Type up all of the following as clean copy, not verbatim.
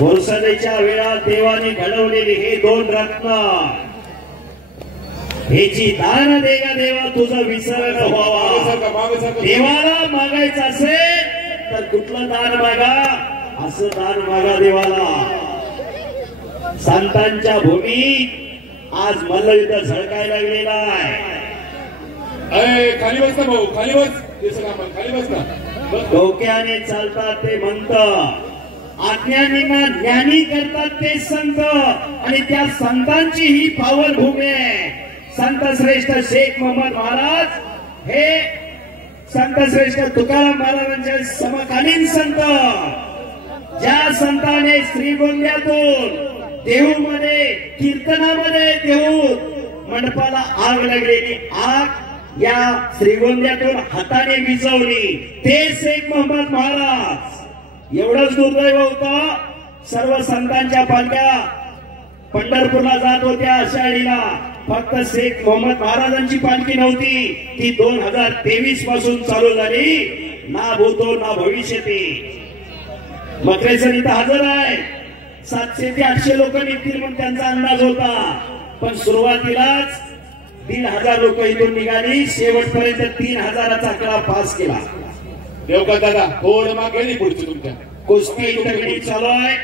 वर्षाच्या वेळा देवाने घडवलेली हे दोन रत्न ह्याची दान देगा देवा तुझं विसर न व्हावा। देवाला मागायचं असेल तर कुठलं दान मागा, असं दान मागा देवाला। संतांच्या भूमीत आज मल्लयुद्ध झळकायला लागलेला आहे। खाली बस ना भाऊ, खाली बस, खाली बस ना। डोक्याने चालतात ते म्हणत, अज्ञानींना ज्ञानी करतात ते संत, आणि त्या संतांची ही पावनभूमी आहे। संत श्रेष्ठ शेख मोहम्मद महाराज हे संत श्रेष्ठ तुकाराम महाराजांच्या समकालीन संत, ज्या संताने श्रीगोंद्यातून देहूमध्ये कीर्तनामध्ये देहू मंडपाला आग लागलेली आग या श्रीगोंद्यातून हाताने विझवली, ते शेख मोहम्मद महाराज। एवढंच दुर्दैव होतं, सर्व संतांच्या पालख्या पंढरपूरला जात होत्या आषाढीला, फक्त शेख मोहम्मद महाराजांची पालखी नव्हती। ती 2023 पासून चालू झाली, ना भूतो ना भविष्यती। मकरेसर इथं हजर आहे, 700 ते 800 लोक निघतील म्हणून त्यांचा अंदाज होता, पण सुरुवातीलाच 1500 लोक इथून निघाली, शेवटपर्यंत 3000चा आकडा पास केला। देवका दादा थोडं मागे गेली पुढची तुमच्या कुस्ती इथं चालू आहे।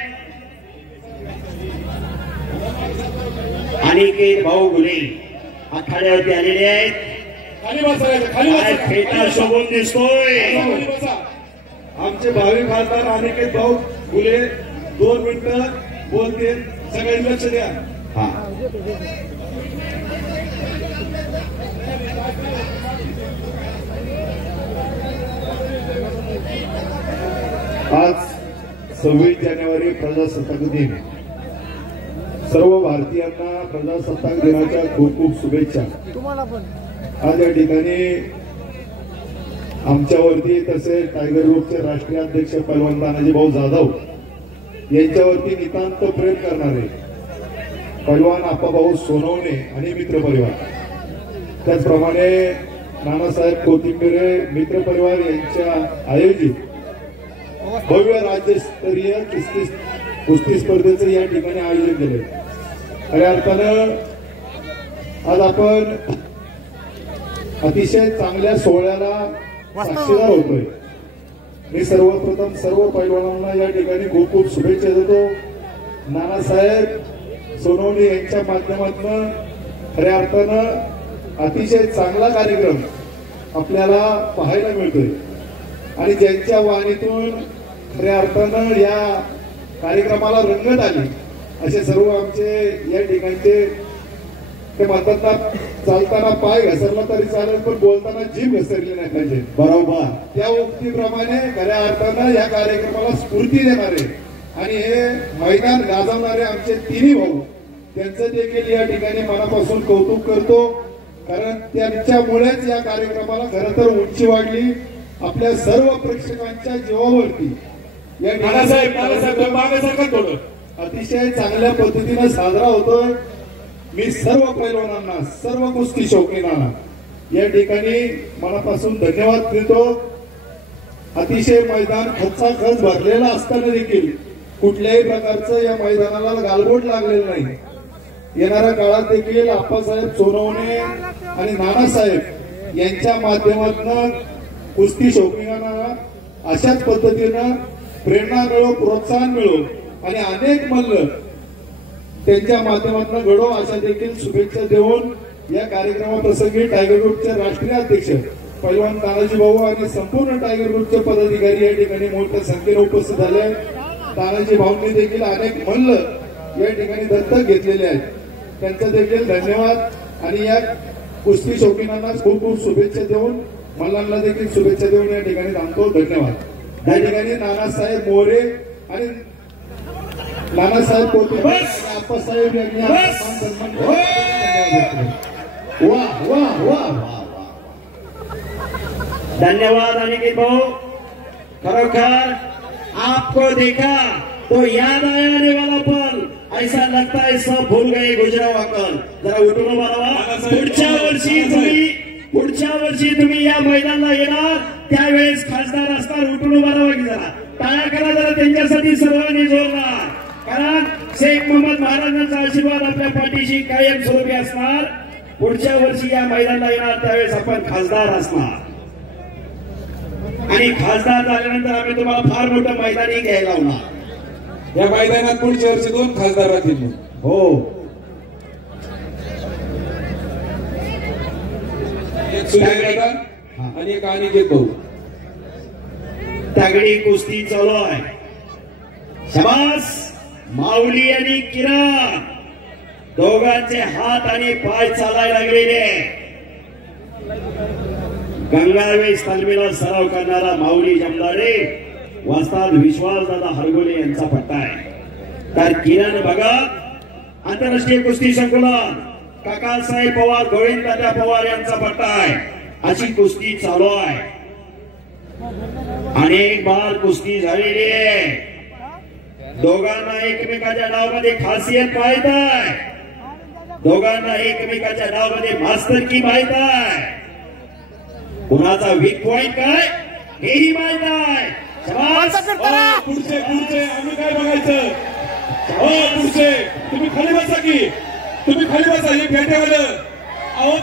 अनिकेत भाऊ गुले आखाड्यावरती आलेले आहेत। खाली बसायचं, खाली बसा, फेटा शोभून दिसतोय। खाली बसा। आमचे भावी खासदार अनिकेत भाऊ गुले 2 मिनिटं बोलते, सगळ्यांनी लक्ष द्या। आज 26 जानेवारी प्रजासत्ताक दिन, सर्व भारतीयांना प्रजासत्ताक दिनाच्या खूप खूप शुभेच्छा। आज या ठिकाणी आमच्यावरती तसेच टायगर ग्रुपचे राष्ट्रीय अध्यक्ष पैलवान तानाजी भाऊ जाधव यांच्यावरती नितांत प्रेम करणारे पैलवान आप्पाभाऊ सोनवणे आणि मित्र परिवार, त्याचप्रमाणे नानासाहेब कोथिंबिरे मित्र परिवार यांच्या आयोजित भव्य राज्यस्तरीय कुस्ती स्पर्धेचं या ठिकाणी आयोजन केले। खऱ्या अर्थानं आज आपण अतिशय चांगल्या सोहळ्याला साक्षीदार होतोय। मी सर्वप्रथम सर्व पैलवानांना या ठिकाणी खूप खूप शुभेच्छा देतो। नानासाहेब सोनवणे यांच्या माध्यमातून खऱ्या अर्थानं अतिशय चांगला कार्यक्रम आपल्याला पाहायला मिळतोय, आणि ज्यांच्या वाणीतून खऱ्या अर्थानं या कार्यक्रमाला रंगत आली असे सर्व आमचे या ठिकाणचे ते म्हणतात ना, चालताना पाय घसरला तरी चालेल पण बोलताना जीभ घसरली नाही पाहिजे, बरोबर त्या उक्तीप्रमाणे खऱ्या अर्थानं या कार्यक्रमाला स्फूर्ती देणारे आणि हे मैदान गाजवणारे आमचे तिन्ही भाऊ, त्यांचं देखील या ठिकाणी मनापासून कौतुक करतो, कारण त्यांच्यामुळेच या कार्यक्रमाला खरं तर उंची वाढली आपल्या सर्व प्रेक्षकांच्या जीवावरती। या अतिशय चांगल्या पद्धतीने साजरा होतोय। मी सर्व पैलवानांना, सर्व कुस्ती शौकीनांना या ठिकाणी मनापासून धन्यवाद देतो। अतिशय मैदान खचाखच भरलेलं असताना देखील कुठल्याही प्रकारचं या मैदानाला गालबोट लागलेलं नाही। येणाऱ्या काळात देखील आप्पासाहेब सोनवणे आणि नानासाहेब यांच्या माध्यमातून कुस्ती शौकीनांना अशाच पद्धतीनं प्रेरणा मिळो, प्रोत्साहन मिळो आणि अनेक मल्ल त्यांच्या माध्यमातून घडो अशा देखील शुभेच्छा देऊन या कार्यक्रमाप्रसंगी टायगर ग्रुपचे राष्ट्रीय अध्यक्ष पैलवान तानाजी भाऊ आणि संपूर्ण टायगर ग्रुपचे पदाधिकारी या ठिकाणी मोठ्या संख्येने उपस्थित झाले। तानाजी भाऊंनी देखील अनेक मल्ल या ठिकाणी दत्तक घेतलेले आहेत, त्यांचा देखील धन्यवाद। आणि या कुस्ती शौकीनांना खूप खूप शुभेच्छा देऊन, मल्लांना देखील शुभेच्छा देऊन या ठिकाणी थांबतो। धन्यवाद। या ठिकाणी नानासाहेब मोरे आणि नानासाहेब कोथिंबीर आणि आप्पासाहेब यांनी वाह वाह वाह, धन्यवाद अनिकेत भाऊ। खरोखर आपको देखा तो याद आया आने वाला पल, ऐसा लगता है सब भूल गए गुजरा हुआ कल। जरा उठून उभा राहा। पुढच्या वर्षी तुम्ही या मैदानाला येणार त्यावेळेस खासदार असणार, उठून उभा राहा की जरा टाळ्या करा जरा त्यांच्यासाठी सर्वांनी जोरदार। कारण शेख मोहम्मद महाराजांचा आशीर्वाद आपल्या पाठीशी कायमस्वरूपी असणार. पुढच्या वर्षी या मैदानाला येणार त्यावेळेस आपण खासदार असणार आणि खासदार झाल्यानंतर आम्ही तुम्हाला फार मोठं मैदानी घ्यायला लावणार. या मैदानात पुढच्या वर्षी 2 खासदार राहतील. हो, एक सुजय दादा आणि एक अनिकेत भाऊ. तगडी कुस्ती चालू आहे. शबास माऊली आणि किरण दोघांचे हात आणि पाय चालायला लागलेले. गंगावेश तालमीला सराव करणारा माऊली जमदारे वस्ताद विश्वासदादा हरगोले यांचा पट्टा आहे. तर किरण भगत आंतरराष्ट्रीय कुस्ती संकुलन काकासाहेब पवार गोविंददादा पवार यांचा पट्टा आहे. अशी कुस्ती चालू आहे. अनेक बार कुस्ती झालेली आहे. दोघांना एकमेकाच्या डावमध्ये खासियत माहित आहे. दोघांना एकमेकाच्या डावमध्ये मास्तर की माहित आहे. कुणाचा वीक पॉइंट काय हेही माहित आहे. पुढचे आम्ही काय बघायचं. पुढचे तुम्ही खाली बसा की. तुम्ही खाली बसा. हे फेटेवालं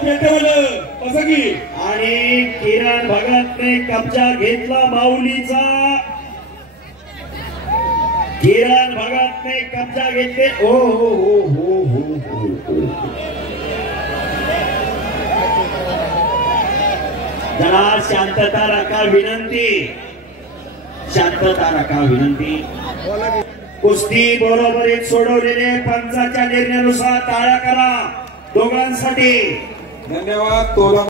फेटेवालं कसं की. आणि किरण भगतने कब्जा घेतला माऊलीचा. किरण भगतने कब्जा घेतले. ओ हो हो हो हो हो. जरा शांतता राखा विनंती. शांतता राखा विनंती. कुस्ती बरोबरीत सोडवलेले पंचाच्या निर्णयानुसार टाळ्या करा दोघांसाठी. धन्यवाद.